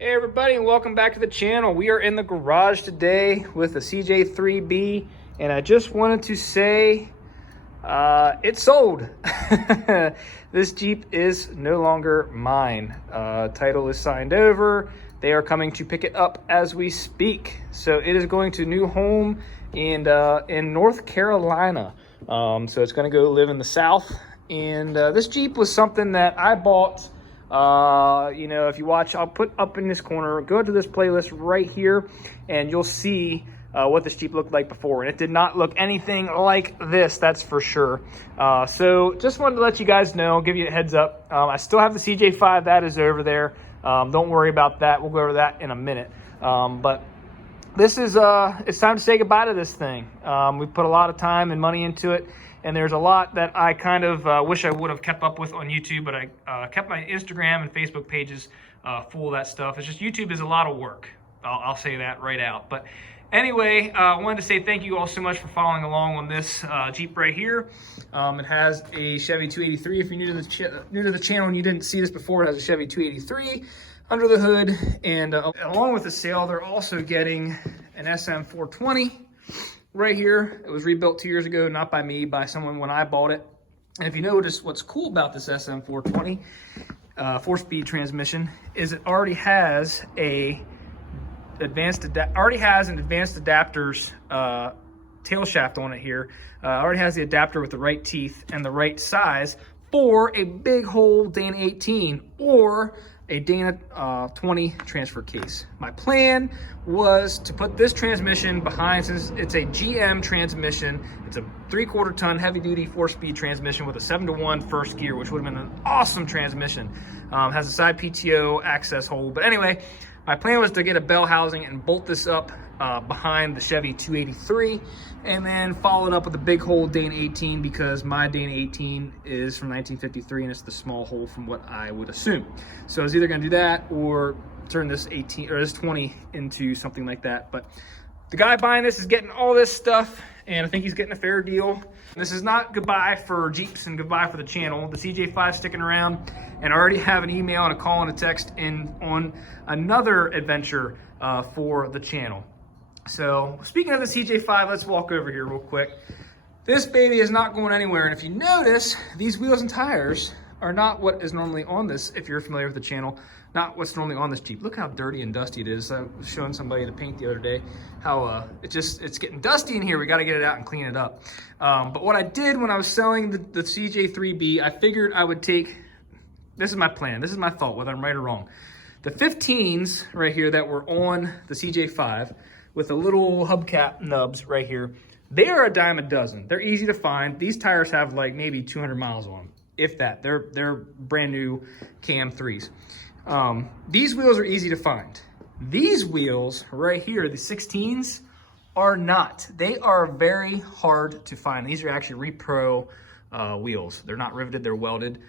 Hey everybody, and welcome back to the channel. We are in the garage today with a CJ3B, and I just wanted to say it's sold. This Jeep is no longer mine. Title is signed over. They are coming to pick it up as we speak. So it is going to new home in North Carolina. So it's going to go live in the South. And this Jeep was something that I bought. If you watch, I'll put up in this corner, go to this playlist right here, and you'll see what this Jeep looked like before. And it did not look anything like this, that's for sure. So just wanted to let you guys know, give you a heads up. I still have the CJ5, that is over there. Don't worry about that. We'll go over that in a minute. But this is, it's time to say goodbye to this thing. We put a lot of time and money into it. And there's a lot that I kind of wish I would have kept up with on YouTube, but I kept my Instagram and Facebook pages full of that stuff. It's just YouTube is a lot of work. I'll say that right out. But anyway, I wanted to say thank you all so much for following along on this Jeep right here. It has a Chevy 283. If you're new to the channel and you didn't see this before, it has a Chevy 283 under the hood. And along with the sale, they're also getting an SM420. Right here, it was rebuilt 2 years ago, not by me, by someone when I bought it. And if you notice, what's cool about this SM420 4-speed transmission is it already has an advanced adapters tail shaft on it here. Already has the adapter with the right teeth and the right size for a big hole Dana 18 or a Dana 20 transfer case. My plan was to put this transmission behind, since it's a GM transmission. It's a 3/4 ton heavy duty 4-speed transmission with a 7-to-1 first gear, which would have been an awesome transmission. Has a side PTO access hole. But anyway, my plan was to get a bell housing and bolt this up behind the Chevy 283, and then follow it up with a big hole Dana 18, because my Dana 18 is from 1953 and it's the small hole from what I would assume. So I was either going to do that or turn this 18 or this 20 into something like that. But the guy buying this is getting all this stuff, and I think he's getting a fair deal. This is not goodbye for Jeeps and goodbye for the channel. The CJ5 sticking around, and I already have an email and a call and a text in on another adventure for the channel. So speaking of the CJ5, let's walk over here real quick. This baby is not going anywhere. And if you notice, these wheels and tires are not what is normally on this. If you're familiar with the channel, not what's normally on this Jeep. Look how dirty and dusty it is. I was showing somebody the paint the other day, how it's getting dusty in here. We got to get it out and clean it up. But what I did when I was selling the CJ3B, I figured I would take, this is my plan, this is my thought, whether I'm right or wrong. The 15s right here that were on the CJ5 with the little hubcap nubs right here, they are a dime a dozen. They're easy to find. These tires have like maybe 200 miles on them, if that. They're brand new Cam 3s. These wheels are easy to find. These wheels right here, the 16s, are not. They are very hard to find. These are actually Repro wheels. They're not riveted, they're welded.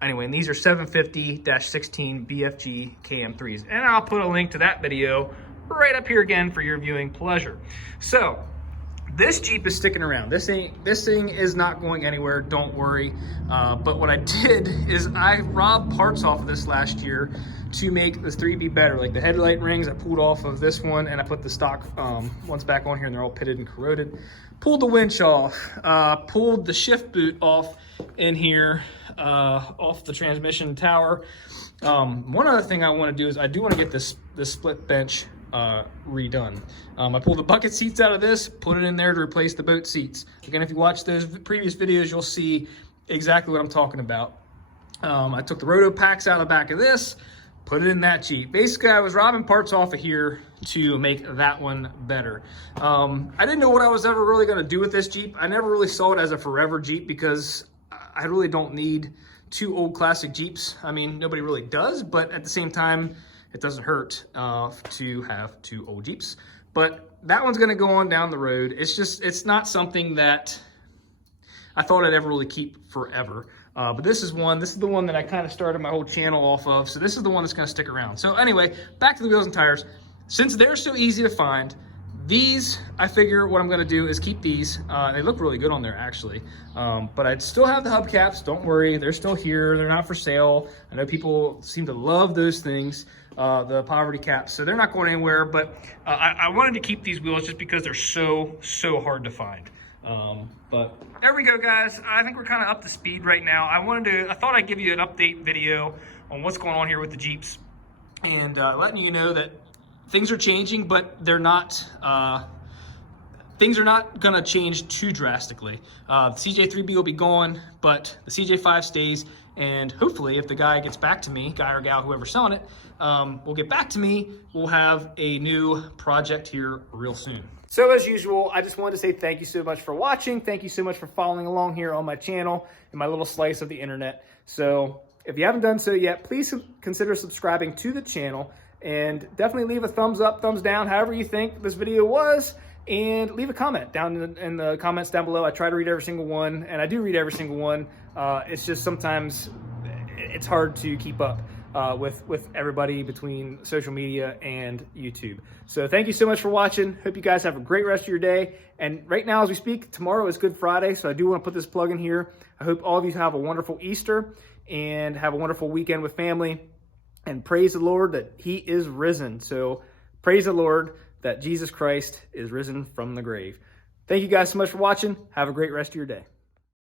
Anyway, and these are 750-16 BFG KM3s. And I'll put a link to that video right up here again for your viewing pleasure. So this Jeep is sticking around. This thing is not going anywhere, don't worry. But what I did is I robbed parts off of this last year to make this 3B better. Like the headlight rings, I pulled off of this one, and I put the stock ones back on here, and they're all pitted and corroded. Pulled the winch off, pulled the shift boot off in here, off the transmission tower. One other thing I want to do is I do want to get this split bench redone. I pulled the bucket seats out of this, put it in there to replace the boat seats. Again, if you watch those previous videos, you'll see exactly what I'm talking about. I took the roto packs out of the back of this, put it in that Jeep. Basically, I was robbing parts off of here to make that one better. I didn't know what I was ever really going to do with this Jeep. I never really saw it as a forever Jeep, because I really don't need two old classic Jeeps. I mean, nobody really does, but at the same time, it doesn't hurt to have two old Jeeps. But that one's gonna go on down the road. It's not something that I thought I'd ever really keep forever. But this is the one that I kind of started my whole channel off of. So this is the one that's gonna stick around. So anyway, back to the wheels and tires. Since they're so easy to find, these, I figure what I'm gonna do is keep these. They look really good on there, actually. But I'd still have the hubcaps, don't worry, they're still here, they're not for sale. I know people seem to love those things. the poverty caps. So they're not going anywhere, but I wanted to keep these wheels just because they're so hard to find. But there we go, guys. I think we're kind of up to speed right now. I thought I'd give you an update video on what's going on here with the Jeeps, and letting you know that things are changing, but they're not. Things are not going to change too drastically. The CJ3B will be gone, but the CJ5 stays, and hopefully if the guy gets back to me, guy or gal, whoever's selling it, will get back to me, we'll have a new project here real soon. So as usual, I just wanted to say thank you so much for watching. Thank you so much for following along here on my channel and my little slice of the internet. So if you haven't done so yet, please consider subscribing to the channel, and definitely leave a thumbs up, thumbs down, however you think this video was. And leave a comment down in the comments down below. I try to read every single one, and I do read every single one. It's just sometimes it's hard to keep up with everybody between social media and YouTube. So thank you so much for watching. Hope you guys have a great rest of your day. And right now as we speak, tomorrow is Good Friday, so I do want to put this plug in here. I hope all of you have a wonderful Easter and have a wonderful weekend with family. And praise the Lord that He is risen. So praise the Lord that Jesus Christ is risen from the grave. Thank you guys so much for watching. Have a great rest of your day.